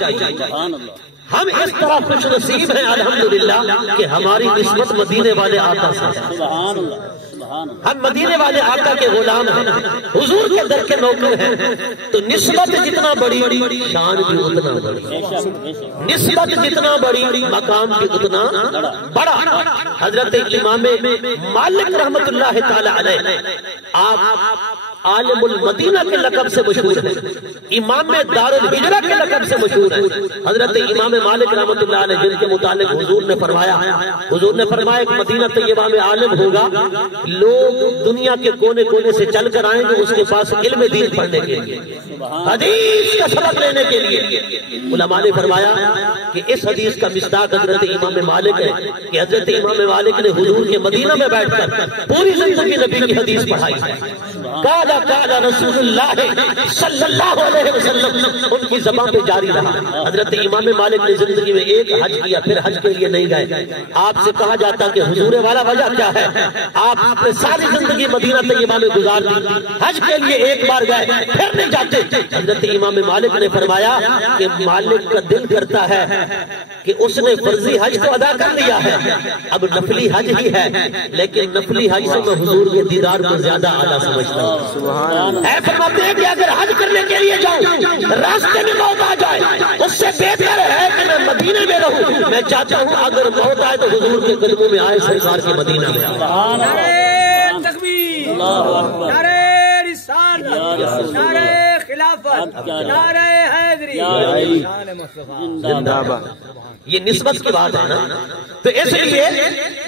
چاہیے۔ ہم اس طرح خوش نصیب ہیں الحمدللہ کہ ہماری نسبت مدینے والے آقا سے ہے۔ ہم مدینے والے آقا کے غلام ہیں، حضور کے در کے نوکر ہیں، تو نسبت جتنا بڑی شان بھی اتنا بڑی، نسبت جتنا بڑی مقام بھی اتنا بڑا۔ حضرت امام مالک رحمت اللہ تعالی علیہ آپ عالم المدینہ کے لقب سے مشہور ہیں، امام دار الہجرہ کے لقب سے مشہور ہیں۔ حضرت امام مالک رحمت اللہ علیہ جن کے متعلق حضور نے فرمایا کہ مدینہ طیبہ میں عالم ہوگا، لوگ دنیا کے کونے کونے سے چل کر آئیں گے اس کے پاس علم دین پڑھنے کے لیے، حدیث کا سبق لینے کے لیے۔ علماء نے فرمایا کہ اس حدیث کا مصداق حضرت امام مالک ہے کہ حضرت امام مالک نے حضور کے مدینہ میں بیٹھ کر پوری زندگی نبی کی حدیث پڑھائی ہے۔ قال رسول اللہ صلی اللہ علیہ وسلم ان کی زبان پہ جاری رہا۔ حضرت امام مالک نے زندگی میں ایک حج کیا، پھر حج کے لیے نہیں گئے۔ آپ سے کہا جاتا کہ حضور والا وجہ کیا ہے؟ آپ نے ساری زندگی مدینہ طیبہ میں گزار دی، حج کے لیے ایک بار گئے پھر نہیں جاتے۔ حضرت امام مالک نے فرمایا کہ مالک کا دل کرتا ہے کہ اس نے فرضی حج تو ادا کر لیا ہے، اب نفلی حج ہی ہے، لیکن نفلی حج سے میں حضور کے دیدار کو زیادہ اعلیٰ سمجھتا ہوں۔ اے فرماتے ہیں کہ اگر حج کرنے کے لیے جاؤں راستے میں موت آ جائے اس سے بہتر ہے کہ میں مدینے میں رہوں۔ میں چاہتا ہوں اگر موت آئے تو حضور کے قدموں میں آئے، سرکار کے مدینہ میں آئے۔ نعرہ تکبیر، نعرہ رسالت، نعرہ خلافت، نعرہ حیدری، شان مصطفیٰ زندہ باد۔ یہ نسبت کی بات ہے نا، تو اس لیے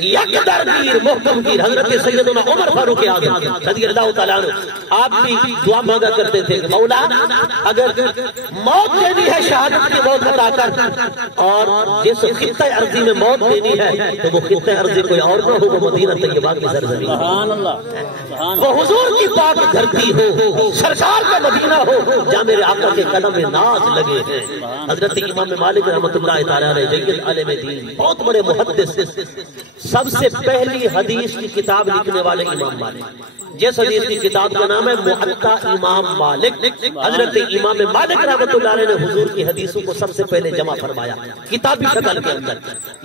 یکدر گیر محکم گیر حضرت سیدنا عمر فاروق اعظم رضی اللہ تعالیٰ عنہ آپ بھی دعا مانگا کرتے تھے کہ مولا اگر موت دینی ہے شہادت کی موت عطا کر، اور جس خطہ ارضی میں موت دینی ہے تو وہ خطہ ارضی کوئی اور نہ ہو، وہ مدینہ طیبہ کی سرزمین، وہ حضور کی پاک دھرتی ہو، سرکار کا مدینہ ہو جہاں میرے آقا کے قدم میں ناز لگے ہیں۔ حضرت امام مالک رحمت اللہ تعالیٰ علیہ جید عالم دین، بہت بڑے محدث، سب سے پہلی حدیث کی کتاب لکھنے والے امام مالک، جس حدیث کی کتاب کا نام ہے موطا امام مالک۔ حضرت امام مالک رحمت اللہ علیہ نے حضور کی حدیثوں کو سب سے پہلے جمع فرمایا کتابی شکل کے اندر۔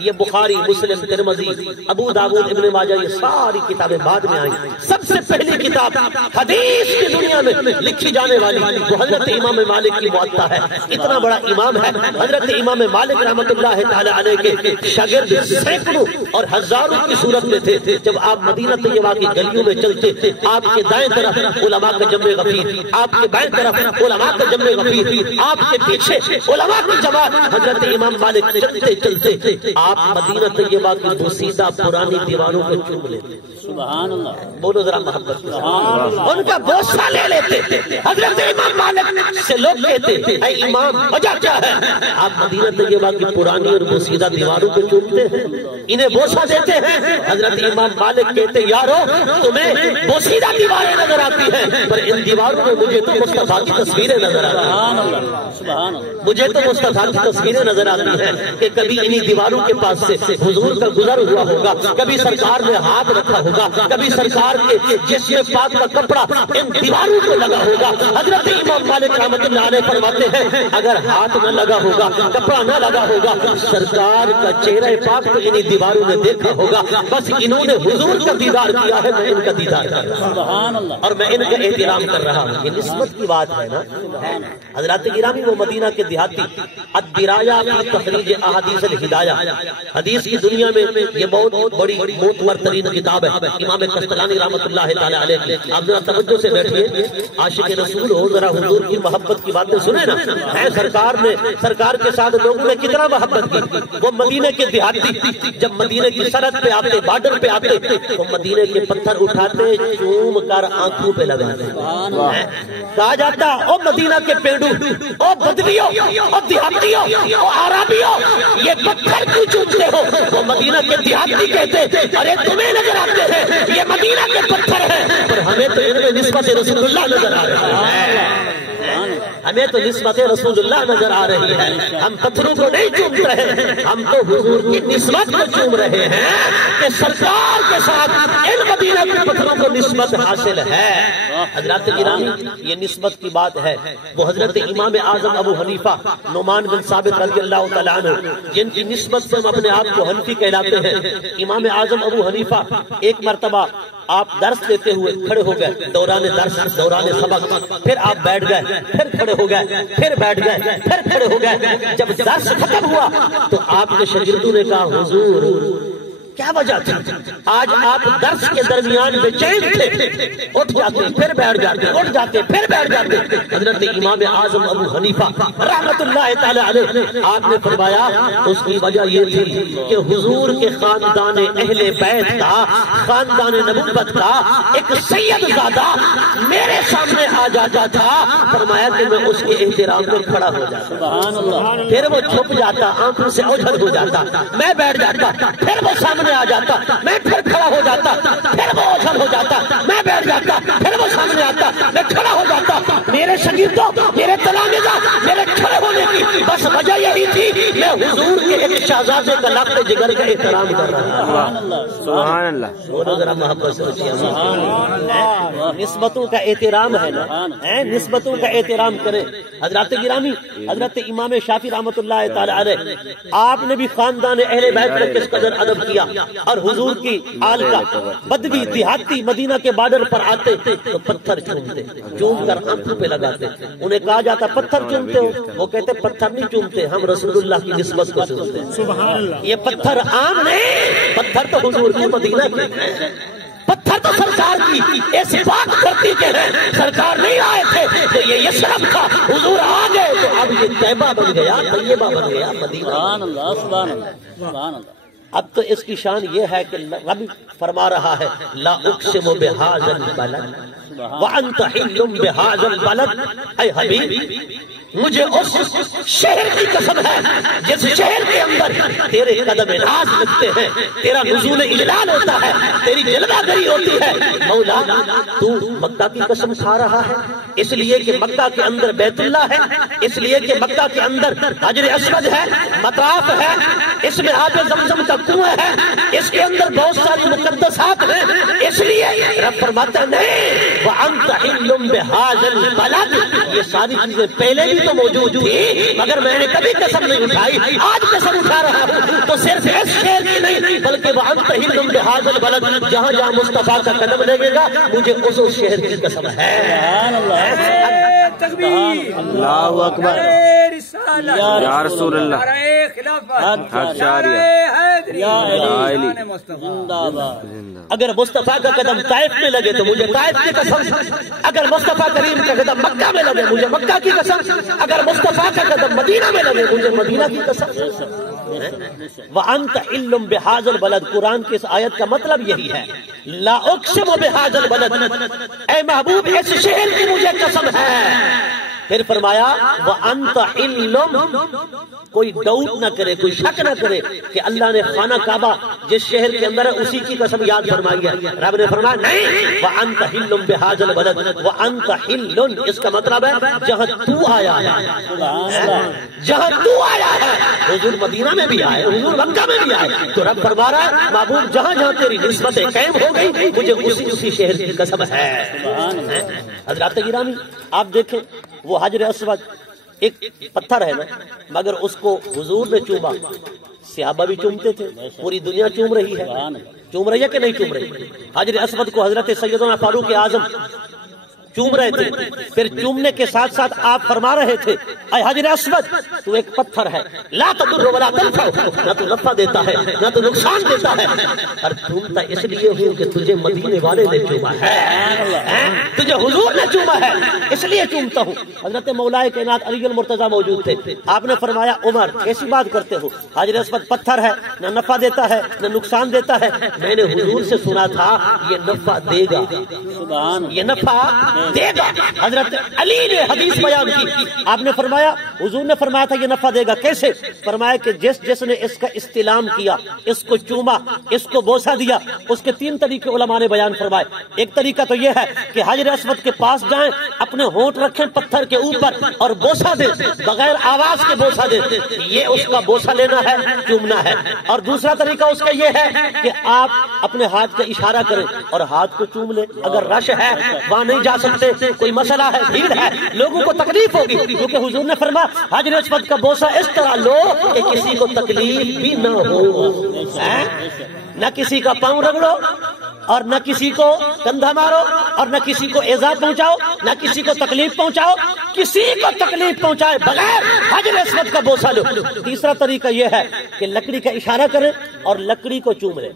یہ بخاری، مسلم، ترمذی، ابو داؤد، ابن ماجہ، یہ ساری کتابیں بعد میں آئیں۔ سب سے پہلی کتاب حدیث کی دنیا میں لکھی جانے والی وہ حضرت امام مالک کی موطا ہے۔ اتنا بڑا امام ہے حضرت امام مالک رحمت اللہ تعالی علیہ کے شاگرد سینکڑوں اور ہزاروں کی صورت میں تھے۔ جب آپ مدینہ طیبہ کی گلیوں میں چلتے، آپ کے دائیں طرف علماء کا جمع غفیر، آپ کے بائیں طرف علماء کا جمع غفیر، آپ کے پیچھے علماء کی جماعت۔ حضرت امام مالک چلتے چلتے آپ مدینہ طیبہ کی بوسیدہ پرانی دیواروں کو چوم لیتے، سبحان اللہ، بولو ذرا محبت، ان کا بوسہ لے لیتے۔ حضرت امام مالک سے لوگ کہتے اے امام وجہ کیا ہے؟ آپ مدینہ طیبہ کی پرانی اور بوسیدہ دیواروں کو چومتے ہیں، انہیں بوسہ دیتے ہیں۔ حضرت امام مالک کہتے یارو تمہیں بوسیدہ دیواریں نظر آتی ہیں پر ان دیواروں میں مجھے تو مصطفیٰ کی تصویریں نظر آتی ہیں، مجھے تو مصطفیٰ کی تصویریں نظر آتی ہیں کہ کبھی انہی دیواروں کے پاس سے حضور کا گزر ہوا ہوگا، کبھی سرکار نے ہاتھ رکھا ہوگا، کبھی سرکار کے جسم پاک کا کپڑا ان دیواروں کو لگا ہوگا۔ حضرت امام مالک رحمت اللہ علیہ فرماتے ہیں اگر ہاتھ نہ لگا ہوگا، کپڑا نہ لگا ہوگا، سرکار کا چہرہ پاک تو انہی دیواروں نے دیکھا ہوگا، بس انہوں نے حضور کا دیدار کیا ہے، میں ان کا دیدار کر رہا ہوں اور میں ان کا احترام کر رہا ہوں۔ یہ نسبت کی بات ہے نا۔ حضرات گرامی وہ مدینہ کے دیہاتی، الدرایا فی تخریج احادیث الہدایہ، حدیث کی دنیا میں یہ بہت بڑی معتبر ترین کتاب ہے امام قسطلانی رحمت اللہ تعالی علیہ۔ آپ ذرا توجہ سے بیٹھیے، عاشق رسول ہو، ذرا حضور کی محبت کی باتیں سنیں نا۔ ہے سرکار کے ساتھ لوگوں نے کتنا محبت کی۔ وہ مدینہ کے دیہاتی جب مدینہ کی سرحد پہ آتے، بارڈر پہ آتے تو مدینہ کے پتھر اٹھاتے، چوم کر آنکھوں پہ لگاتے۔ کہا جاتا او مدینہ کے پیڑوں، او بدویوں، او دیہاتیوں، او عربیوں، یہ پتھر کیوں چومتے ہو؟ وہ مدینہ کے دیہاتی کہتے ارے تمہیں نظر آتے ہیں یہ مدینہ کے پتھر ہیں پر ہمیں تو ان میں نسبت رسول اللہ نظر آ رہا ہے۔ ہمیں تو نسبت رسول اللہ نظر آ رہی ہے، ہم پتھروں کو نہیں چوم رہے، ہم تو حضور کی نسبت کو چوم رہے ہیں کہ سرکار کے ساتھ ان مدینہ کے پتھروں کو نسبت حاصل ہے۔ حضرات گرامی یہ نسبت کی بات ہے، وہ حضرت امام اعظم ابو حنیفہ نعمان بن ثابت رضی اللہ تعالیٰ عنہ جن کی نسبت سے ہم اپنے آپ کو حنفی کہلاتے ہیں۔ امام اعظم ابو حنیفہ ایک مرتبہ آپ درس دیتے ہوئے کھڑے ہو گئے، دوران درس، دوران سبق، پھر آپ بیٹھ گئے، پھر کھڑے ہو گئے، پھر بیٹھ گئے، پھر کھڑے ہو گئے۔ جب درس ختم ہوا تو آپ کے شاگردوں نے کہا حضور کیا وجہ تھی؟ آج آپ درس کے درمیان بے چین تھے، اٹھ جاتے پھر بیٹھ جاتے، اٹھ جاتے پھر بیٹھ جاتے۔ حضرت امام اعظم ابو حنیفہ رحمت اللہ تعالی علیہ آپ نے فرمایا اس کی وجہ یہ تھی کہ حضور کے خاندان اہل بیت کا، خاندان نبوت کا ایک سید زادہ میرے سامنے آ جاتا تھا، فرمایا کہ میں اس کے احترام میں کھڑا ہو جاتا، پھر وہ چھپ جاتا، آنکھوں سے اوجھل ہو جاتا، میں بیٹھ جاتا، پھر وہ سامنے آ جاتا، میں پھر کھڑا ہو جاتا، پھر وہ اوجھل ہو جاتا، میں بیٹھ جاتا، پھر وہ سامنے آتا، میں کھڑا ہو جاتا۔ میرے شاگردوں، میرے تلامذہ، میرے کھڑے ہونے کی بس وجہ یہی تھی، میں حضور کے ایک شہزادے کا لقب جگر کا احترام کر رہا ہوں۔ سبحان اللہ، ذرا محبت سے نسبتوں کا احترام ہے نا، نسبتوں کا احترام کریں۔ حضرات گرامی حضرت امام شافعی رحمۃ اللہ تعالی علیہ آپ نے بھی خاندان اہل بیت کا کس قدر ادب کیا، اور حضور کی آل کا بدوی دیہاتی مدینہ کے بارڈر پر آتے تو پتھر چومتے، چوم کر آنکھوں پہ لگاتے۔ انہیں کہا جاتا پتھر چومتے ہو؟ وہ کہتے پتھر نہیں چومتے، ہم رسول اللہ کی نسبت کو چومتے ہیں۔ یہ پتھر عام نہیں، پتھر تو حضور کی مدینہ کے ہیں، پتھر تو سرکار کی اس بات کرتی کے ہیں، سرکار نہیں آئے تھے تو یہ یثرب تھا، حضور آ گئے تو اب یہ طیبہ بن گیا، طیبہ بن گیا، مدینہ۔ سبحان اللہ، سبحان اللہ، سبحان اللہ۔ اب تو اس کی شان یہ ہے کہ رب فرما رہا ہے لا اقسم بہذا البلد وانت حل بہذا البلد، اے حبیب مجھے اس شہر کی قسم ہے جس شہر کے اندر تیرے قدم راز لگتے ہیں، تیرا نزول اجلال ہوتا ہے، تیری جلوہ گری ہوتی ہے۔ مولا تو مکہ کی قسم کھا رہا ہے اس لیے کہ مکہ کے اندر بیت اللہ ہے، اس لیے کہ مکہ کے اندر حجر اسود ہے، مطاف ہے، اس میں آب زمزم کا کنواں ہے، اس کے اندر بہت ساری مقدسات ہیں، اس لیے رب فرماتا نہیں وانت حل بہذا البلد، یہ ساری چیزیں پہلے بھی تو موجود تھی مگر میں نے کبھی قسم نہیں اٹھائی، آج قسم اٹھا رہا ہوں تو صرف اس شہر کی نہیں بلکہ وانت حل بہذا البلد، جہاں جہاں مصطفیٰ کا قدم لگے گا مجھے اس شہر کی قسم ہے۔ تکبیر، اللہ اکبر، یا رسول اللہ، اگر مصطفیٰ کا قدم طائف میں لگے تو مجھے طائف کی قسم، اگر مصطفیٰ کریم کا قدم مکہ میں لگے مجھے مکہ کی قسم، اگر مصطفیٰ کا قدم مدینہ میں لگے مجھے مدینہ کی قسم۔ وَأَنْتَ عِلٌّ بِهَذَا الْبَلَدِ، قرآن کی اس آیت کا مطلب یہی ہے لا اقسم بهذا البلد، اے محبوب اس شہر کی مجھے قسم ہے۔ پھر فرمایا وَأَنْتَ عِلٌّ، کوئی ڈاؤٹ نہ کرے، کوئی شک نہ کرے کہ اللہ نے خانہ کعبہ جس شہر کے اندر ہے اسی کی قسم یاد فرمائی ہے۔ رب نے فرمایا نہیں وَأَنْتَ حِلٌّ بِهَذَا الْبَلَدِ، وَأَنْتَ حِلٌّ اس کا مطلب ہے جہاں تو آیا ہے، جہاں تو آیا ہے، حضور مدینہ میں بھی آئے، حضور مکہ میں بھی آئے، تو رب فرما رہا ہے محبوب جہاں جہاں تیری نسبتیں قائم ہو گئی مجھے اسی شہر کی قسم ہے۔ حضرات گرامی آپ دیکھیں وہ حجر اسود ایک پتھر ہے نا، مگر اس کو حضور نے چوما، صحابہ بھی چومتے تھے، پوری دنیا چوم رہی ہے، چوم رہی ہے کہ نہیں چوم رہی؟ حجر اسود کو حضرت سیدنا فاروق اعظم چوم رہے تھے، پھر چومنے کے ساتھ ساتھ آپ فرما رہے تھے اے حجر اسود تو ایک پتھر ہے، لا تضر ولا تنفع، نہ تو نفع دیتا ہے نہ تو نقصان دیتا ہے، اور چومتا اس لیے ہوں کہ تجھے مدینے والے نے چوما ہے، تجھے حضور نے چوما ہے اس لیے چومتا ہوں۔ حضرت مولا کائنات علی المرتضیٰ موجود تھے، آپ نے فرمایا عمر ایسی بات کرتے ہو، حجر اسود پتھر ہے، نہ نفع دیتا ہے نہ نقصان دیتا ہے، میں نے حضور سے سنا تھا یہ نفع دے گا، یہ نفع دے گا۔ حضرت علی نے حدیث بیان کی، آپ نے فرمایا، حضور نے فرمایا تھا یہ نفع دے گا، کیسے؟ فرمایا کہ جس نے اس کا استلام کیا، اس کو چوما، اس کو بوسہ دیا، اس کے 3 طریقے علماء نے بیان فرمائے۔ ایک طریقہ تو یہ ہے کہ حجر اسود کے پاس جائیں، اپنے ہونٹ رکھیں پتھر کے اوپر اور بوسہ دیں، بغیر آواز کے بوسہ دیں، یہ اس کا بوسہ لینا ہے، چومنا ہے۔ اور دوسرا طریقہ اس کا یہ ہے کہ آپ اپنے ہاتھ کا اشارہ کریں اور ہاتھ کو چوم لیں۔ اگر رش ہے، وہاں نہیں جا سکتے، کوئی مسئلہ ہے، بھیڑ ہے، لوگوں کو تکلیف ہوگی، کیونکہ حضور نے فرمایا حجر اسود کا بوسہ اس طرح لو کہ کسی کو تکلیف بھی نہ ہو، نہ کسی کا پاؤں رگڑو اور نہ کسی کو کندھا مارو اور نہ کسی کو ایذا پہنچاؤ، نہ کسی کو تکلیف پہنچاؤ، کسی کو تکلیف پہنچائے بغیر حجر اسود کا بوسہ لو۔ تیسرا طریقہ یہ ہے کہ لکڑی کا اشارہ کریں اور لکڑی کو چوم لیں۔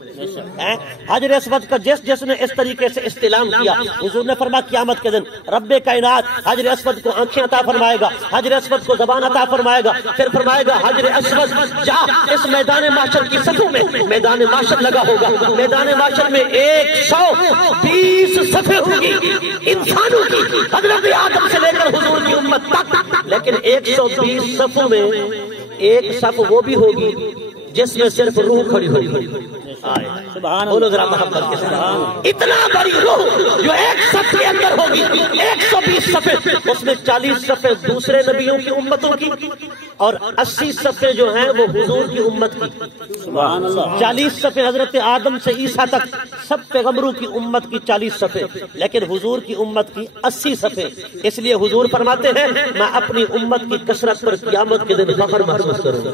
حجر اسود کا جس نے اس طریقے سے استلام کیا، حضور نے فرمایا قیامت کے دن رب کائنات حجر اسود کو آنکھیں عطا فرمائے گا، حجر اسود کو زبان عطا فرمائے گا، پھر فرمائے گا حجر اسود جا اس میدان محشر کی صفوں میں، میدان محشر لگا ہوگا، میدان محشر میں 120 صفیں ہوں گی انسانوں کی، حضرت آدم سے لے کر حضور کی امت تک، لیکن 120 صفوں میں ایک صف وہ بھی ہوگی جس میں صرف روح کھڑی ہوگی۔ بولو ذرا محبت کے ساتھ، اتنا بڑی روح جو ایک صف کے اندر ہوگی، 120 صفیں، اس میں 40 صفیں دوسرے نبیوں کی امتوں کی اور 80 صفیں جو ہیں وہ حضور کی امت کی۔ 40 صفیں حضرت آدم سے عیسیٰ تک سب پیغمبروں کی امت کی 40 صفیں، لیکن حضور کی امت کی 80 صفیں۔ اس لیے حضور فرماتے ہیں میں اپنی امت کی کثرت پر قیامت کے دن فخر محسوس کروں گا۔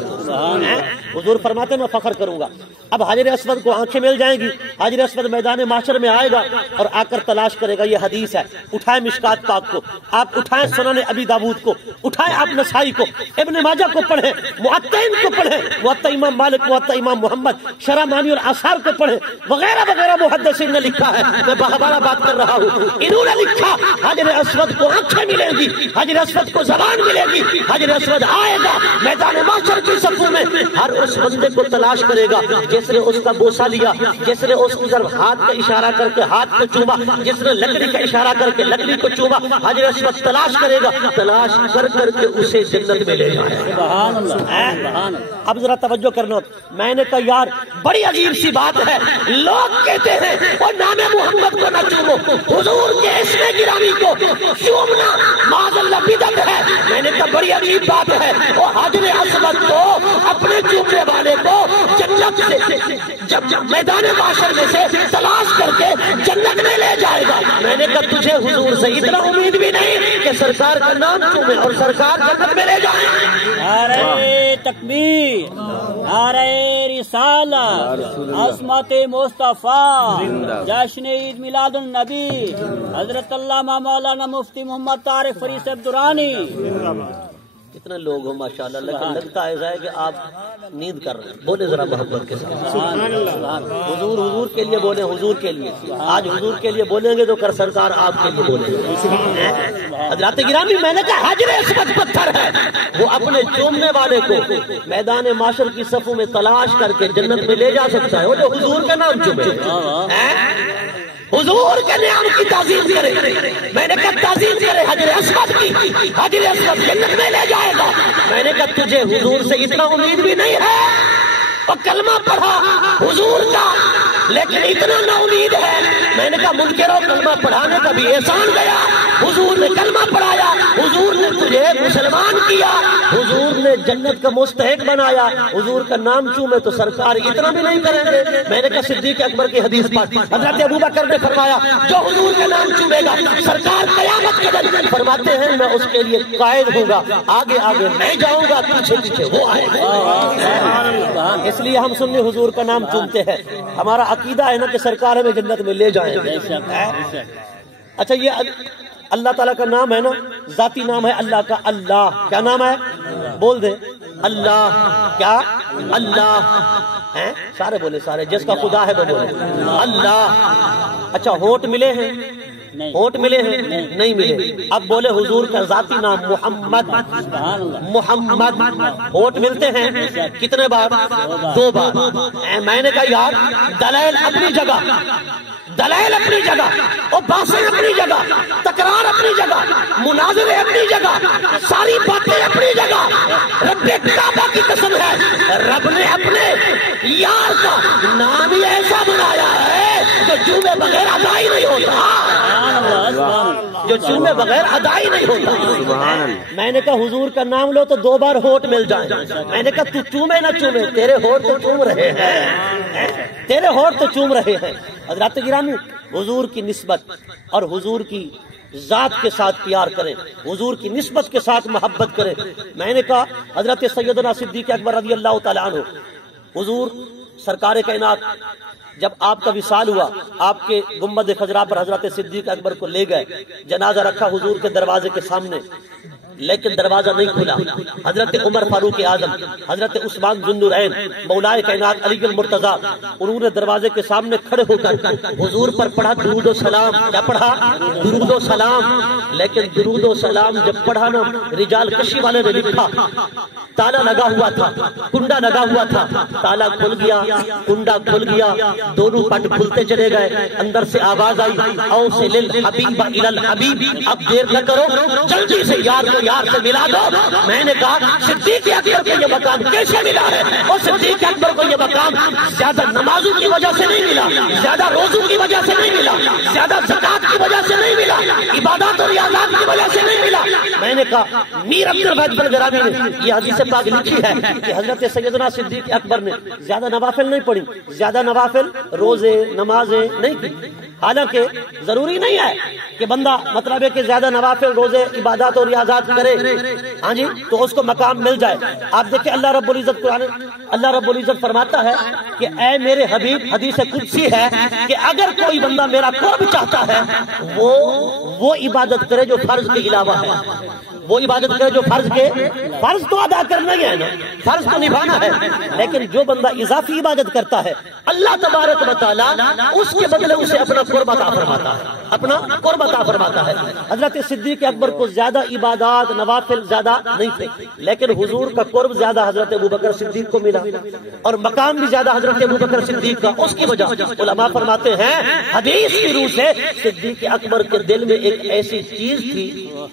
حضور فرماتے ہیں میں فخر کروں گا۔ اب حجر اسود کو آنکھیں مل جائیں گی، حجر اسود میدان محشر میں آئے گا اور آ کر تلاش کرے گا۔ یہ حدیث ہے، اٹھائے مشکات پاک کو، آپ اٹھائیں سنن ابی داؤد کو، اٹھائیں آپ نسائی کو، ابن ماجہ کو پڑھیں، معطئین کو پڑھیں، معطئ امام مالک، معطئ امام محمد، شرح معانی الآثار کو پڑھیں، وغیرہ وغیرہ محدثین نے لکھا ہے۔ میں بہبارہ بات کر رہا ہوں، انہوں نے لکھا حجر اسود کو آنکھیں ملیں گی، حجر اسود کو زبان ملے گی، حجر اسود آئے گا میدان محشر کی صفوں میں، ہر اس بندے کو تلاش کرے گا جس نے اس کا بوسہ لیا، جس نے اس کی طرف ہاتھ کا اشارہ کر کے ہاتھ کو چوما، جس نے لکڑی کا اشارہ کر کے لکڑی کو چوما، حجر اسود تلاش کرے گا، تلاش کر کر کے اسے جنت میں لے جائے گا۔ اب ذرا توجہ کرنا، میں نے کہا یار بڑی عجیب سی بات ہے، لوگ کہتے ہیں وہ نام محمد کو نہ چومو، حضور کے اسم گرامی کو چومنا معاذ اللہ بدعت ہے۔ میں نے کہا بڑی عجیب بات ہے، وہ حجر اسود کو اپنے چومنے والے کو جنت سے جب میدان محشر میں سے تلاش کر کے جنت میں لے جائے گا۔ میں نے کہا تجھے حضور سے اتنا امید بھی نہیں کہ سرکار کا نام چومے اور سرکار جنت میں لے جائے۔ نعرہ تکبیر، نعرہ رسالت، عظمت مصطفیٰ، جشن عید میلاد النبی، حضرت علامہ مولانا مفتی محمد طارق فرید صاحب درانی۔ کتنے لوگ ہو ماشاءاللہ، لیکن لگتا ہے کہ آپ نیند کر رہے ہیں۔ بولے ذرا محبت کے ساتھ حضور، حضور کے لیے بولیں، حضور کے لیے۔ آج حضور کے لیے بولیں گے تو کر سرکار آپ کے لیے بولیں گے۔ حضرات گرامی، میں نے کہا حجر اسود پتھر ہے، وہ اپنے چومنے والے کو میدان محشر کی صفوں میں تلاش کر کے جنت میں لے جا سکتا ہے۔ وہ جو حضور کا نام چومے، حضور کے نام کی تعظیم کرے۔ میں نے کہا تعظیم کرے حجر اسود کی، حجر اسود جنت میں لے جائے گا۔ میں نے کہا تجھے حضور سے اتنا امید بھی نہیں ہے، اور کلمہ پڑھا حضور کا لیکن اتنا نا امید ہے۔ میں نے کہا منکروں کلمہ پڑھانے کا بھی احسان گیا، حضور نے کلمہ پڑھایا، حضور نے تجھے مسلمان کیا، حضور نے جنت کا مستحق بنایا، حضور کا نام چومے تو سرکار اتنا بھی نہیں کریں گے۔ میں نے کہا صدیق اکبر کی حدیث پاک، حضرت ابوبکر نے فرمایا جو حضور کا نام چومے گا سرکار قیامت کے دن فرماتے ہیں میں اس کے لیے قائد ہوں گا، آگے آگے میں جاؤں گا، پیچھے پیچھے وہ آئے گا۔ اس لیے ہم سنی حضور کا نام چومتے ہیں، ہمارا عقیدہ ہے نا کہ سرکار ہمیں جنت میں لے جائیں گے۔ اچھا یہ اللہ تعالیٰ کا نام ہے نا، ذاتی نام ہے اللہ کا، اللہ کیا نام ہے؟ بول دیں اللہ، کیا اللہ ہے؟ سارے بولے، سارے جس کا خدا ہے وہ بولے اللہ۔ اچھا ہونٹ ملے ہیں؟ ہونٹ ملے ہیں؟ نہیں ملے۔ اب بولے حضور کا ذاتی نام محمد، محمد۔ ہونٹ ملتے ہیں کتنے بار؟ 2 بار۔ میں نے کہا یار دلائل اپنی جگہ، دلائل اپنی جگہ اور باتیں اپنی جگہ، تکرار اپنی جگہ، مناظرے اپنی جگہ، ساری باتیں اپنی جگہ۔ رب کعبہ کی قسم ہے، رب نے اپنے یار کا نام ہی ایسا بنایا ہے جو چومے بغیر ادا ہی نہیں ہوتا، جو چومے بغیر ادا ہی نہیں ہوتا۔ میں نے کہا حضور کا نام لو تو 2 بار ہوٹ مل جائیں۔ میں نے کہا تو چومے نہ چومے، تیرے ہوٹ تو چوم رہے ہیں، تیرے ہوٹ تو چوم رہے ہیں۔ حضرات گرامی، حضور کی نسبت اور حضور کی ذات کے ساتھ پیار کریں، حضور کی نسبت کے ساتھ محبت کریں۔ میں نے کہا حضرت سیدنا صدیق اکبر رضی اللہ تعالیٰ عنہ، حضور سرکار کائنات جب آپ کا وصال ہوا، آپ کے گنبد خضرا پر حضرت صدیق اکبر کو لے گئے، جنازہ رکھا حضور کے دروازے کے سامنے، لیکن دروازہ نہیں کھلا۔ حضرت عمر فاروق اعظم، حضرت عثمان ذو النورین، مولائے کائنات علی المرتضیٰ، انہوں نے دروازے کے سامنے کھڑے ہو کر حضور پر پڑھا درود و سلام۔ کیا پڑھا؟ درود و سلام۔ لیکن درود و سلام جب پڑھا نا، رجال کشی والے نے لکھا تالا لگا ہوا تھا، کنڈا لگا ہوا تھا، تالا کھل گیا، کنڈا کھل گیا، دونوں پٹ کھلتے چلے گئے، اندر سے آواز آئی اوصل الحبیب الی الحبیب، اب دیر نہ کرو، جلدی سے یار کو یار سے ملا دو۔ میں نے کہا صدیق اکبر کو یہ مقام کیسے ملا ہے؟ اور صدیق اکبر کو یہ مقام زیادہ نمازوں کی وجہ سے نہیں ملا، زیادہ روزوں کی وجہ سے نہیں ملا، زیادہ زکات کی وجہ سے نہیں ملا، عبادات اور ریاضات کی وجہ سے نہیں ملا۔ میں نے کہا میر عبد الوہاب الگرامی نے یہ حدیث پاک لکھی ہے کہ حضرت سیدنا صدیق اکبر نے زیادہ نوافل نہیں پڑھی، زیادہ نوافل روزے نمازیں نہیں کی۔ حالانکہ ضروری نہیں ہے کہ بندہ مطلب ہے کہ زیادہ نوافل روزے عبادات اور ریاضات کرے، ہاں جی، تو اس کو مقام مل جائے۔ آپ دیکھیں اللہ رب العزت قرآن، اللہ رب العزت فرماتا ہے کہ اے میرے حبیب، حدیث قدسی ہے کہ اگر کوئی بندہ میرا قرب چاہتا ہے وہ عبادت کرے جو فرض کے علاوہ ہے، وہ عبادت کرے جو فرض تو ادا کرنا ہی ہے نا، فرض تو نبھانا ہے، لیکن جو بندہ اضافی عبادت کرتا ہے اللہ تبارک و تعالیٰ اس کے بدلے اسے اپنا قرب عطا فرماتا ہے، اپنا قرب عطا فرماتا ہے۔ حضرت صدیق اکبر کو زیادہ عبادات نوافل زیادہ نہیں تھے، لیکن حضور کا قرب زیادہ حضرت ابوبکر صدیق کو ملا، اور مقام بھی زیادہ حضرت ابوبکر صدیق کا۔ اس کی وجہ علماء فرماتے ہیں حدیث کی روح سے صدیق اکبر کے دل میں ایک ایسی چیز تھی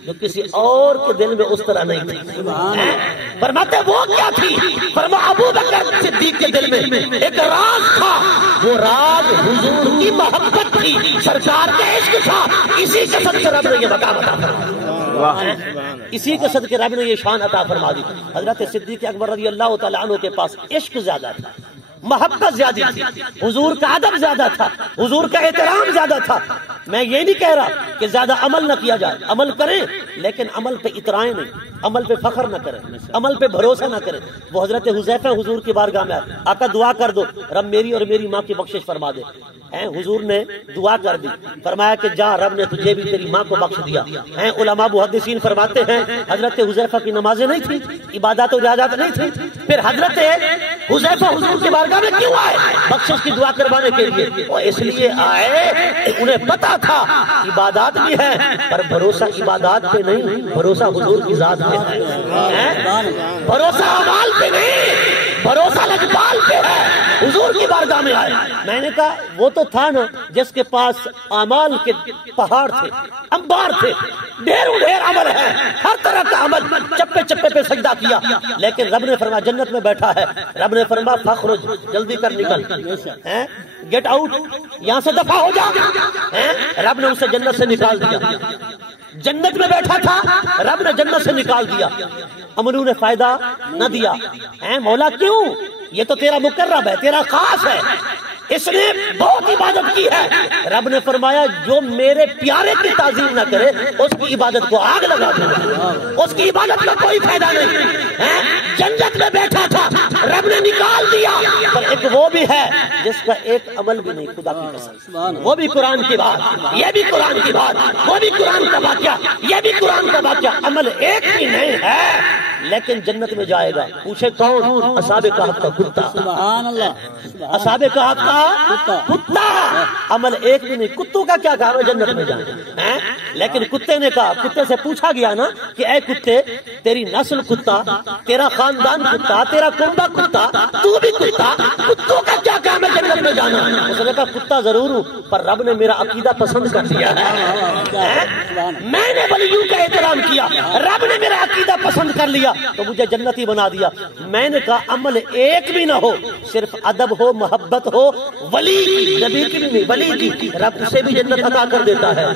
جو کسی اور کے دل میں اس طرح نہیں تھی۔ فرماتے وہ کیا تھی؟ فرمایا ابوبکر صدیق کے دل میں ایک راز تھا، وہ راز حضور کی محبت تھی، سرکار کا عشق تھا۔ اسی کے صدقے رب نے یہ مقام عطا فرمایا، اسی کے صدقے رب نے یہ شان عطا فرما دی۔ حضرت صدیق اکبر رضی اللہ تعالیٰ عنہ کے پاس عشق زیادہ تھا، محبت زیادہ تھی، حضور کا ادب زیادہ تھا، حضور کا احترام زیادہ تھا۔ میں یہ نہیں کہہ رہا کہ زیادہ عمل نہ کیا جائے، عمل کریں لیکن عمل پہ اترائیں نہیں، عمل پہ فخر نہ کریں، عمل پہ بھروسہ نہ کریں۔ وہ حضرت حذیفہ حضور کی بارگاہ میں آئے، آقا دعا کر دو رب میری اور میری ماں کی بخشش فرما دے۔ حضور نے دعا کر دی، فرمایا کہ جا رب نے تجھے بھی تیری ماں کو بخش دیا۔ علماء محدثین فرماتے ہیں حضرت حذیفہ کی نمازیں نہیں تھی، عبادات و ریاضات نہیں تھی، پھر حضرت حذیفہ حضور کی بارگاہ میں کیوں آئے؟ بخشش کی دعا کروانے کے لیے، اور اس لیے آئے انہیں پتا تھا عبادات بھی ہے پر بھروسہ عبادات پہ نہیں، بھروسہ حضور کی ذات پہ ہے، بھروسہ اعمال پہ نہیں، بھروسہ لجپال پہ ہے۔ حضور کی بارگاہ میں آئے، میں نے کہا وہ تو تھا نا جس کے پاس اعمال کے پہاڑ تھے، انبار تھے، ڈھیروں ڈھیر عمل ہے، ہر طرح کا عمل، چپے چپے پہ سجدہ کیا، لیکن رب نے فرمایا جنت میں بیٹھا ہے، رب نے فرمایا فخرج، جلدی کر نکل، گیٹ آؤٹ، یہاں سے دفع ہو جا۔ رب نے اسے جنت سے نکال دیا، جنت میں بیٹھا تھا، رب نے جنت سے نکال دیا، عملوں نے فائدہ نہ دیا۔ مولا کیوں؟ یہ تو تیرا مقرب ہے، تیرا خاص ہے، اس نے بہت عبادت کی ہے۔ رب نے فرمایا جو میرے پیارے کی تعظیم نہ کرے اس کی عبادت کو آگ لگا دوں گا، اس کی عبادت کا کوئی فائدہ نہیں۔ جنت میں بیٹھا تھا، رب نے نکال دیا، پر ایک وہ بھی ہے جس کا ایک عمل بھی نہیں، خدا کی قسم، وہ بھی قرآن کی بات، یہ بھی قرآن کی بات، وہ بھی قرآن کا واقعہ، یہ بھی قرآن کا واقعہ، عمل ایک بھی نہیں ہے لیکن جنت میں جائے گا۔ پوچھے کون؟ اصحاب کہف کا کتا، سبحان اللہ، اصحاب کہف کا کتا، عمل ایک بھی نہیں۔ کتوں کا کیا کام ہے جنت میں جانا؟ لیکن کتے نے کہا، کتے سے پوچھا گیا نا کہ اے کتے، تیری نسل کتا، تیرا خاندان کتا، تیرا کنبہ کتا، تو بھی کتا، کتوں کا کیا کام ہے جنت میں سے جانا. اس نے کہا کتا ضرور ہوں پر رب نے میرا عقیدہ پسند کر لیا ہے. میں نے ولیوں کا احترام کیا, رب نے میرا عقیدہ پسند کر لیا تو مجھے جنتی بنا دیا. میں نے کہا عمل ایک بھی نہ ہو, صرف ادب ہو, محبت ہو, ولی کی, نبی کی بھی نہیں, ولی کی, رب اسے بھی جنت عطا کر دیتا ہے.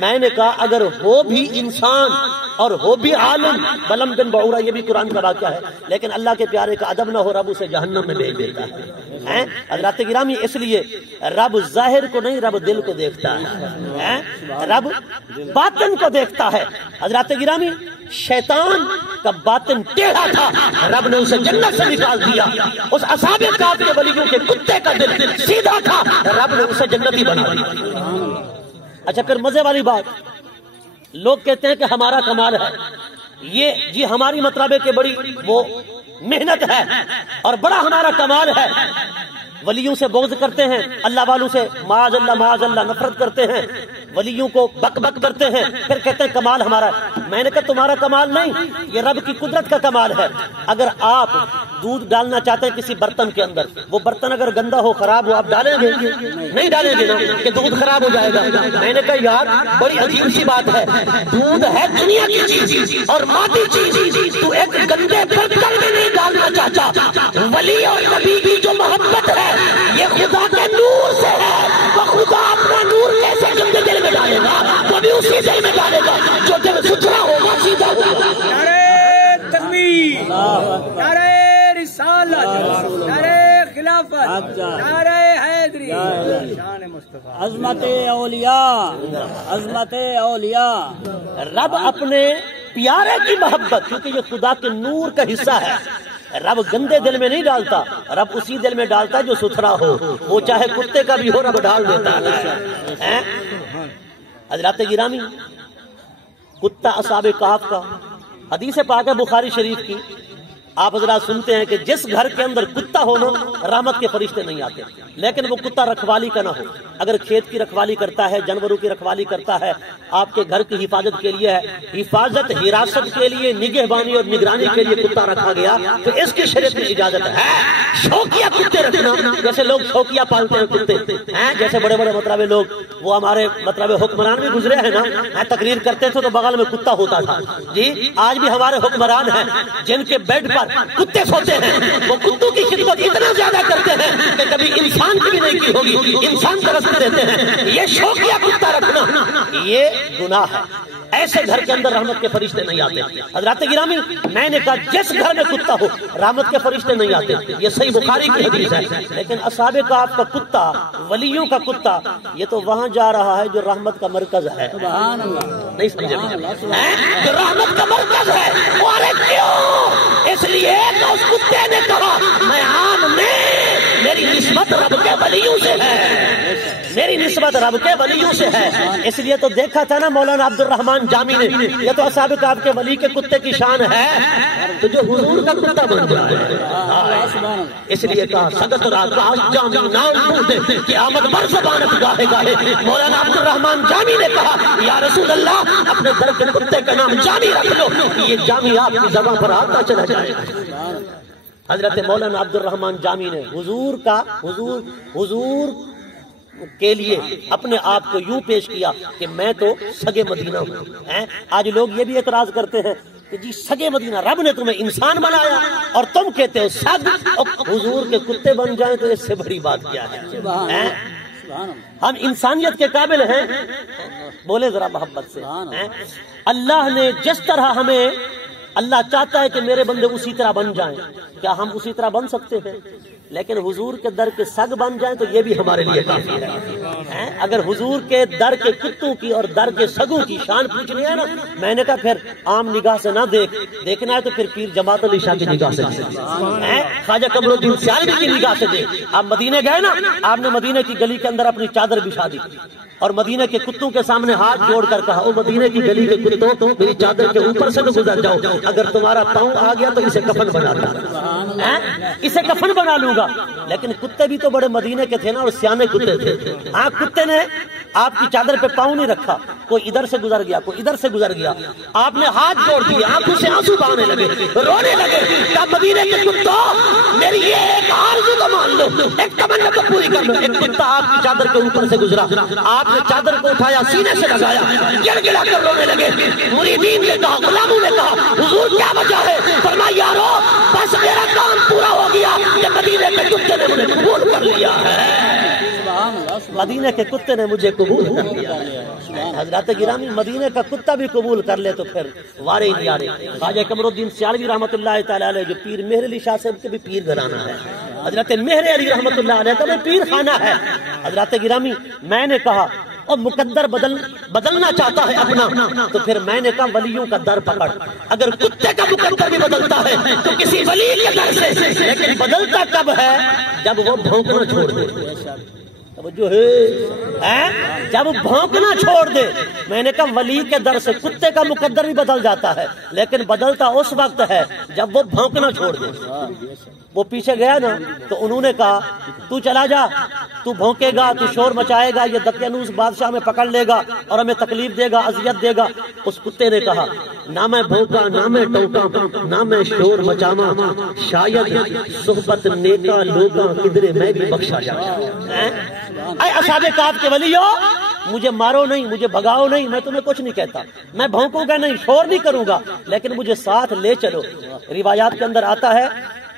میں نے کہا اگر ہو بھی انسان اور ہو بھی عالم, بلم بن بعورہ یہ بھی قرآن کا واقعہ ہے, لیکن اللہ کے پیارے کا ادب نہ ہو رب اسے جہنم میں بھیج دیتا ہے. حضرات گرامی اس لیے رب ظاہر کو نہیں, رب دل کو دیکھتا ہے, رب باطن کو دیکھتا ہے. حضرات گرامی شیطان کا باطن ٹیڑھا تھا, رب نے اسے جنت سے نکال دیا. اس اصحاب کہف کے ولیوں کے کتے کا دل سیدھا تھا, رب نے اسے جنتی بنا دیا. اچھا پھر مزے والی بات, لوگ کہتے ہیں کہ ہمارا کمال ہے, یہ جی ہماری مطلب کہ بڑی وہ محنت ہے اور بڑا ہمارا کمال ہے. ولیوں سے بغض کرتے ہیں, اللہ والوں سے معاذ اللہ نفرت کرتے ہیں, ولیوں کو بک بک کرتے ہیں, پھر کہتے ہیں کمال ہمارا ہے. میں نے کہا تمہارا کمال نہیں, یہ رب کی قدرت کا کمال ہے. اگر آپ دودھ ڈالنا چاہتے ہیں کسی برتن کے اندر, وہ برتن اگر گندا ہو, خراب ہو, آپ ڈالیں گے نہیں ڈالیں گے نا کہ دودھ خراب ہو جائے گا. میں نے کہا یار بڑی عجیب سی بات ہے, دودھ ہے دنیا کی چیز اور مادی چیز, تو ایک گندے برتن میں نہیں ڈالنا چاہتا. ولی اور نبی کی جو محبت ہے یہ خدا کے نور سے ہے. وہ خدا اپنا نور کیسے گندے دل میں ڈالے گا, وہ بھی اسی دل میں ڈالے گا جو دل ستھرا ہوگا, سیدھا ہوگا. نعرہ تکبیر, نعرہ رسالت, نعرہ خلافت, نعرہ حیدری, شان مصطفیٰ. عظمت اولیاء, عظمت اولیاء. رب اپنے پیارے کی محبت, کیونکہ یہ خدا کے نور کا حصہ ہے, رب گندے دل میں نہیں ڈالتا, رب اسی دل میں ڈالتا جو ستھرا ہو, وہ چاہے کتے کا بھی ہو رب ڈال دیتا ہے. حضرات گرامی کتا اصحاب کہف کا حدیث پاک ہے بخاری شریف کی, آپ حضرات سنتے ہیں کہ جس گھر کے اندر کتا ہو نا رحمت کے فرشتے نہیں آتے. لیکن وہ کتا رکھوالی کا نہ ہو, اگر کھیت کی رکھوالی کرتا ہے, جانوروں کی رکھوالی کرتا ہے, آپ کے گھر کی حفاظت کے لیے ہے, حفاظت حراست کے لیے, نگہبانی اور نگرانی کے لیے کتا رکھا گیا, تو اس کی شریعت میں اجازت ہے. شوقیہ کتے رکھنا, جیسے لوگ شوقیہ پالتے ہیں کتے, جیسے بڑے بڑے مطلب لوگ, وہ ہمارے مطلب حکمران بھی گزرے ہیں نا, تقریر کرتے تھے تو بغل میں کتا ہوتا تھا. جی آج بھی ہمارے حکمران ہیں جن کے بیڈ پر کتے سوتے ہیں, وہ کتوں کی خدمت اتنا زیادہ کرتے ہیں کہ کبھی انسان کی بھی نہیں کی ہوگی, انسان کا رسم دیتے ہیں. یہ شوقیہ کتا رکھنا یہ گناہ ہے, ایسے گھر کے اندر رحمت کے فرشتے نہیں آتے. حضرات گرامی میں نے کہا جس گھر میں کتا ہو رحمت کے فرشتے نہیں آتے, یہ صحیح بخاری کی حدیث ہے. لیکن اصحاب کہف کا کتا, ولیوں کا کتا, یہ تو وہاں جا رہا ہے جو رحمت کا مرکز ہے. نہیں سمجھے, جو رحمت کا مرکز ہے. کیوں؟ اس لیے کہ اس کتے نے کہا میں عام میں, میری نسبت رب کے ولیوں سے ہے, میری نسبت رب کے ولیوں سے ہے. اس لیے تو دیکھا تھا نا مولانا عبد الرحمان جامی نے, یہ تو اصحاب کہف کے ولی کے کتے کی شان ہے, تو جو حضور کا کتا بن جائے. اس لیے کہا سگت راکاش جامی نام دے قیامت بر زبانت گاہے گاہے. مولانا عبد الرحمان جامی نے کہا یا رسول اللہ اپنے در کے کتے کا نام جامی رکھ لو, یہ جامی آپ کی زبان پر آتا چلا جائے. حضرت مولانا عبد الرحمان جامی نے حضور کے لیے اپنے آپ کو یوں پیش کیا کہ میں تو سگے مدینہ ہوں. آج لوگ یہ بھی اعتراض کرتے ہیں کہ جی سگے مدینہ, رب نے تمہیں انسان بنایا اور تم کہتے ہو سگ, حضور کے کتے بن جائیں تو اس سے بڑی بات کیا ہے. ہم انسانیت کے قابل ہیں, بولے ذرا محبت سے. اللہ نے جس طرح ہمیں, اللہ چاہتا ہے کہ میرے بندے اسی طرح بن جائیں, کیا ہم اسی طرح بن سکتے ہیں؟ لیکن حضور کے در کے سگ بن جائیں تو یہ بھی ہمارے لیے کافی ہے. اگر حضور کے در کے کتوں کی اور در کے سگوں کی شان پوچھنی ہے نا, میں نے کہا پھر عام نگاہ سے نہ دیکھنا ہے تو پھر پیر جماعت علی شاہ کی نگاہ سے, خواجہ قمر الدین سیالوی کی نگاہ سے دیکھ. آپ مدینے گئے نا, آپ نے مدینے کی گلی کے اندر اپنی چادر بچھا دی اور مدینے کے کتوں کے سامنے ہاتھ جوڑ کر کہا او مدینے کی گلی کے کتوں میری چادر کے اوپر سے تو گزر جاؤ, اگر تمہارا پاؤں آ گیا تو اسے کفن بنا لوں, اسے کفن بنا لوں گا. لیکن کتے بھی تو بڑے مدینے کے تھے نا, اور سیانے کتے تھے. ہاں کتے نے آپ کی چادر پہ پاؤں نہیں رکھا, کوئی ادھر سے گزر گیا، کوئی ادھر سے گزر گیا، آپ نے ہاتھ جوڑ دیے، آنکھوں سے آنسو بہانے لگے، رونے لگے، کہا مدینے کے کتوں میری یہ ایک آرزو تو مان لو، ایک تمنا تو پوری کر لو۔ ایک کتا آپ کی چادر کے اوپر سے گزرا، آپ نے چادر کو اٹھایا، سینے سے لگایا، گڑ گڑا کر رونے لگے۔ مریدین نے کہا، غلاموں نے کہا، حضور کیا وجہ ہے؟ فرمایا یارو بس میرا کام پورا ہو گیا کہ مدینے کے کتے نے مجھے قبول کر لیا ہے، مدینے کے کتے نے مجھے قبول کر لیا ہے۔ حضرات گرامی مدینے کا کتا بھی قبول کر لے تو پھر وارے ہی نیارے۔ خواجہ قمر الدین سیالوی رحمۃ اللہ تعالی علیہ جو پیر مہر علی شاہ صاحب کے بھی پیر گھرانہ ہے، حضرت مہر علی رحمۃ اللہ علیہ کا بھی پیر خانہ ہے۔ حضرات گرامی میں نے کہا اور مقدر بدلنا چاہتا ہے اپنا تو پھر میں نے کہا ولیوں کا در پکڑ، اگر کتے کا مقدر بھی بدلتا ہے تو کسی ولی کے در سے، لیکن بدلتا کب ہے؟ جب وہ بھونکنا چھوڑ دے، جو ہے جب بھونکنا چھوڑ دے۔ میں نے کہا ولی کے در سے کتے کا مقدر بھی بدل جاتا ہے، لیکن بدلتا اس وقت ہے جب وہ بھونکنا چھوڑ دے۔ وہ پیچھے گیا نا تو انہوں نے کہا تو چلا جا، تو بھونکے گا، تو شور مچائے گا، یہ دقیانوس بادشاہ میں پکڑ لے گا اور ہمیں تکلیف دے گا، اذیت دے گا۔ اس کتے نے کہا نہ میں بھونکا، نہ میں ٹونکا، نہ میں شور مچاواں، شاید صحبت نیکا لوگاں کدرے میں بھی بخشا جائے۔ اے اصحاب کہف کے ولیو، مجھے مارو نہیں، مجھے بھگاؤ نہیں، میں تمہیں کچھ نہیں کہتا، میں بھونکوں گا نہیں، شور نہیں کروں گا، لیکن مجھے ساتھ لے چلو۔ روایات کے اندر آتا ہے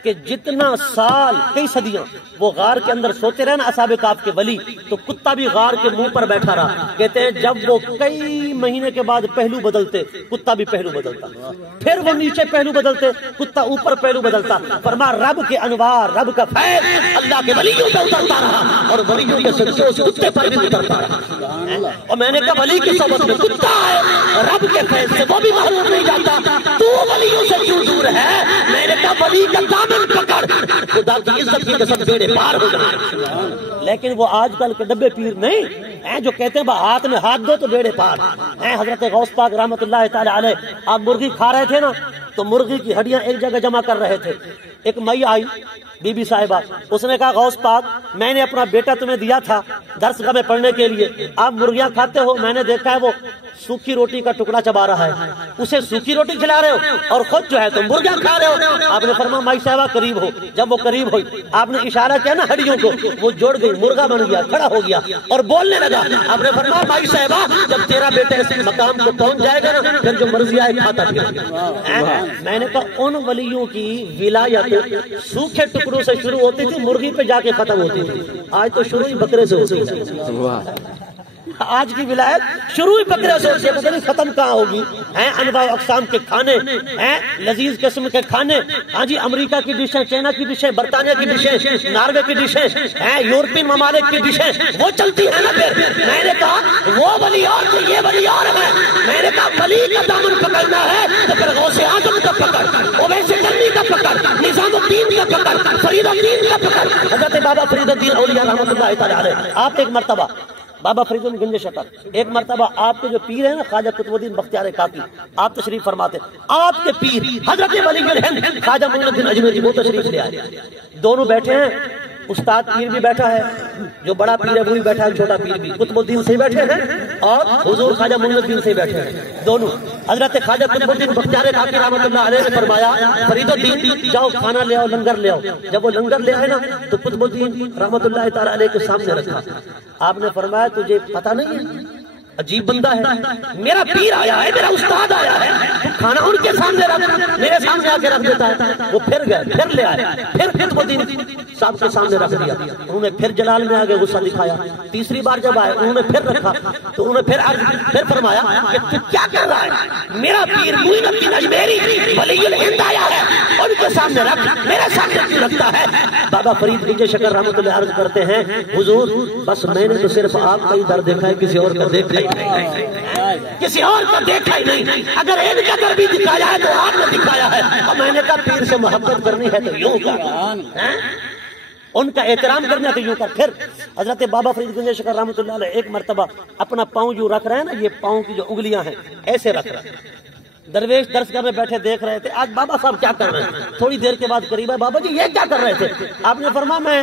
کہ جتنا سال، کئی صدیاں وہ غار کے اندر سوتے رہے نا اصحاب کہف کے ولی، تو کتا بھی غار کے منہ پر بیٹھا رہا۔ کہتے ہیں جب وہ کئی مہینے کے بعد پہلو بدلتے، کتا بھی پہلو بدلتا، پھر وہ نیچے پہلو بدلتے، کتا اوپر پہلو بدلتا۔ فرما رب کے انوار، رب کا فیض اللہ کے ولیوں پہ اترتا رہا اور ولیوں کے صدقے اس کتے پر بھی اترتا رہا۔ اور میں نے کہا ولی کی صحبت میں کتا ہے، رب کے فیض سے وہ بھی محروم نہیں جاتا، تو ولیوں سے کیوں دور ہے؟ میں نے کہا ولی کا دامن پکڑ، خدا کی عزت کی قسم بیڑے پار ہو جائیں۔ لیکن وہ آج کل کے ڈبے پیر نہیں ہیں جو کہتے ہیں ہاتھ میں ہاتھ دو تو بیڑے پار ہیں۔ حضرت غوث پاک رحمۃ اللہ تعالی علیہ آپ مرغی کھا رہے تھے نا تو مرغی کی ہڈیاں ایک جگہ جمع کر رہے تھے۔ ایک مئی آئی بی بی صاحبہ، اس نے کہا غوث پاک میں نے اپنا بیٹا تمہیں دیا تھا درس گاہ میں پڑھنے کے لیے، آپ مرغیاں کھاتے ہو، میں نے دیکھا ہے وہ سوکھی روٹی کا ٹکڑا چبا رہا ہے، اسے سوکھی روٹی کھلا رہے ہو اور خود جو ہے تم مرغیاں کھا رہے ہو۔ آپ نے فرمایا مائی صاحبہ قریب ہو۔ جب وہ قریب ہوئی آپ نے اشارہ کیا نا ہڈیوں کو، وہ جوڑ گئی، مرغا بن گیا، کھڑا ہو گیا اور بولنے لگا۔ آپ نے فرمایا مائی صاحبہ جب تیرا بیٹا اس مقام کو پہنچ جائے گا نا پھر جو مرضی آئے کھاتا پھر۔ میں نے کہا ان ولیوں کی ولایت سوکھے ٹکڑوں سے شروع ہوتی تھی، مرغی پہ جا کے ختم ہوتی تھی، آج تو شروع ہی بکرے سے ہوتی ہے۔ آج کی ولایت شروع ہی بکرے سے ہوتی ہے، پتہ نہیں ختم کہاں ہوگی۔ ہیں انواع اقسام کے کھانے، ہیں لذیذ قسم کے کھانے، ہاں جی امریکہ کی ڈشیں، چائنا کی ڈشیں، برطانیہ کی ڈشیں، ناروے کی ڈشیں، ہیں یورپین ممالک کی ڈشیں، وہ چلتی ہے نا پھر۔ میں نے کہا وہ ولی اور تھے، یہ ولی اور ہے۔ میں نے کہا ولی کا دامن پکڑنا ہے تو پھر غوث اعظم کا پکڑ، اویس کرنی کا پکڑ، نظام الدین کا پکڑ، فرید الدین کا پکڑ۔ حضرت بابا فرید الدین اولیاء رحمۃ اللہ تعالی علیہ، آپ ایک مرتبہ بابا فرید الدین گنج شکر، ایک مرتبہ آپ کے جو پیر ہیں نا خواجہ قطب الدین بختیار کاکی، آپ تشریف فرماتے، آپ کے پیر حضرت ولی الہند خواجہ معین الدین اجمیری وہ تشریف لے آئے، دونوں بیٹھے ہیں، استاد پیر بھی بیٹھا ہے، جو بڑا پیر ہے وہ بھی بیٹھا ہے، چھوٹا پیر بھی قطب الدین سے بیٹھے ہیں اور حضور خواجہ معین الدین سے بیٹھے ہیں دونوں۔ حضرت خواجہ قطب الدین بختیار کاکی رحمۃ اللہ علیہ نے فرمایا فرید الدین جاؤ کھانا لے آؤ، لنگر لے آؤ۔ جب وہ لنگر لے آئے نا تو قطب الدین رحمۃ اللہ تعالی علیہ کے سامنے رکھا۔ آپ نے فرمایا تجھے پتہ نہیں ہے عجیب بندہ ہے، میرا پیر آیا ہے، میرا استاد آیا ہے، تو کھانا ان کے سامنے رکھ، میرے سامنے آ کے رکھ دیتا ہے۔ وہ پھر گئے، پھر لے آئے، پھر وہ دین صاحب کے سامنے رکھ دیا، انہوں نے پھر جلال میں آگے غصہ دکھایا۔ تیسری بار جب آئے انہوں نے پھر رکھا تو انہوں نے پھر فرمایا کہ تو کیا کر رہا ہے، میرا پیر معین الدین اجمیری ولی الہند آیا ہے، ان کے سامنے رکھ، میرے سامنے کیوں رکھتا ہے؟ بابا فرید گنج شکر رحمۃ اللہ عرض کرتے ہیں حضور بس میں نے تو صرف آپ کا ہی در دیکھا ہے، کسی اور کا دیکھا کسی اور کا دیکھا ہی نہیں۔ اگر ان کا در بھی دکھایا ہے تو آپ نے دکھایا ہے، اور میں نے کہا پیر سے محبت کرنی ہے تو یوں کر، ان کا احترام کرنا تو یوں کر۔ پھر حضرت بابا فرید گنج شکر رحمۃ اللہ علیہ ایک مرتبہ اپنا پاؤں جو رکھ رہے ہیں نا، یہ پاؤں کی جو انگلیاں ہیں ایسے رکھ رہے ہیں، درویش درسگاہ میں بیٹھے دیکھ رہے تھے آج بابا صاحب کیا کر رہے ہیں۔ تھوڑی دیر کے بعد قریب ہے، بابا جی یہ کیا کر رہے تھے؟ آپ نے فرمایا میں